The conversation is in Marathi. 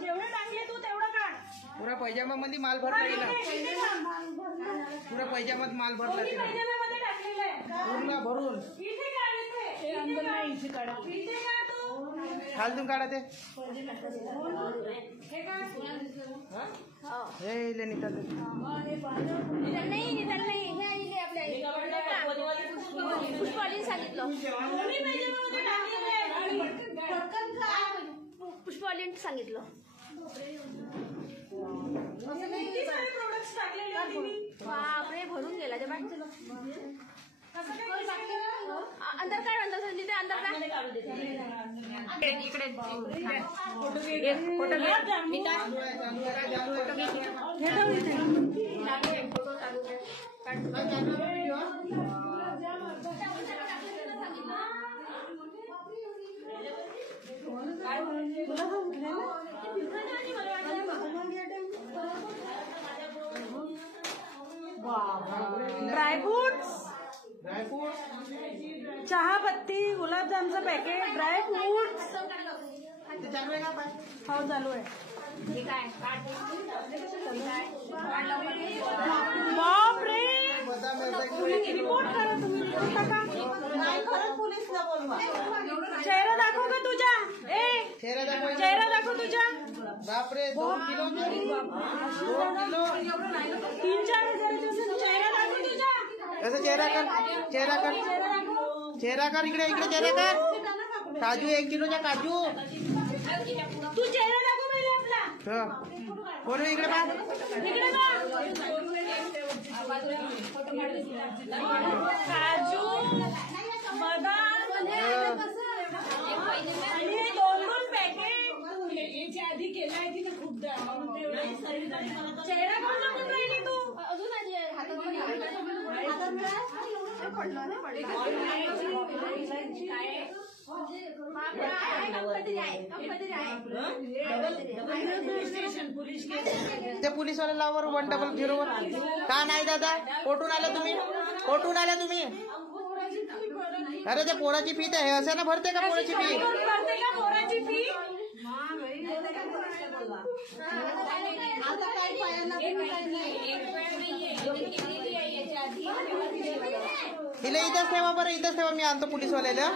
जेवढे टाकले तू तेवढं काढ. पुरा पैजामा मध्ये माल भरला गेला. पुरा पैजामात माल भरला गेला. पूर्ण भरून खालतून काढा ते. हे ले निकाल पुष्पवालींनी सांगितलं. बापरे भरून गेला ते अंदर काय अंदर संधी ते अंदर काय इकडे ड्रायफ्रूट्स, चहा पत्ती, गुलाबजामचं पॅकेट, ड्रायफ्रूट्स हो चालू आहे. बापरे रिपोर्ट करा तुम्ही. रिपोर्ट टाका. चेहरा दाखव का तुझा. चेहरा दाखव तुझा. बापरे 2 किलो 3-4 हजाराचे असेल. चेहरा दाखव तुझा. कसं चेहरा कर. चेहरा कर इकडे चेहरा कर. काजू 1 किलोचा काजू. तू चेहरा दाखव पहिले आपला. कोण इकडे बा. काजू बदाम आणि 2 पॅकेट याच्या आधी केलाय तिने खूपदा. चेहरा कोण दाखवून राहिली तू. अजून ते पोलीसवाले लावर 100 वर. का नाही दादा कोठून आले तुम्ही. अरे ते पोराची फी तर हे असे ना भरते का पोराची फी. हिला इथंच ठेवा बरं. इथंच ठेवा. मी आणतो पोलीसवाल्याला.